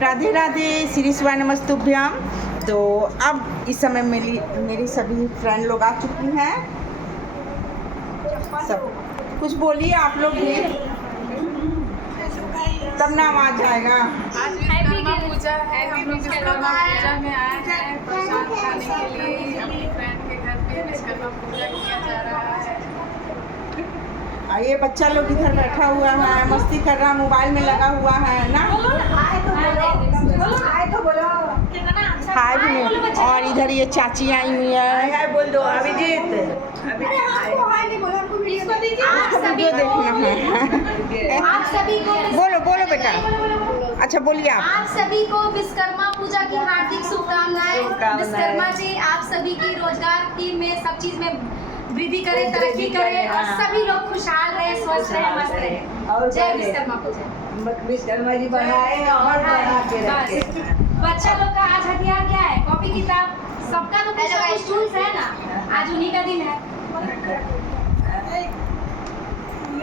राधे राधे, श्री शिवाय नमस्तुभ्यम। तो अब इस समय मेरी सभी फ्रेंड लोग आ चुकी हैं। सब कुछ बोलिए आप लोग भी, तब ना आवाज आएगा। आज विश्वकर्मा पूजा है, हम लोग विश्वकर्मा पूजा में आए हैं प्रसाद खाने के लिए। अपनी फ्रेंड के घर पे विश्वकर्मा पूजा किया जा रहा है। और ये बच्चा लोग इधर बैठा हुआ है, मस्ती कर रहा, मोबाइल में लगा हुआ है ना। हाय भी नहीं। और इधर ये चाची आई हुई है। बोल दो अभिजीत। वीडियो देखना है। आप सभी को बोलो बोलो बेटा। अच्छा बोलिए आप सभी को विश्वकर्मा पूजा की हार्दिक शुभकामनाएं। विश्वकर्मा जी आप सभी की रोजगार की में सब चीज में वृद्धि करे, तरक्की करे और सभी लोग खुशहाल रहे, स्वस्थ रहे, मस्त रहे। जय विश्वकर्मा पूजा। विश्वकर्मा जी बनाए और बना के रखे। बच्चा लोग का आज हथियार क्या है? कॉपी किताब। सबका तो कुछ टूल्स है ना, आज उन्हीं का दिन है।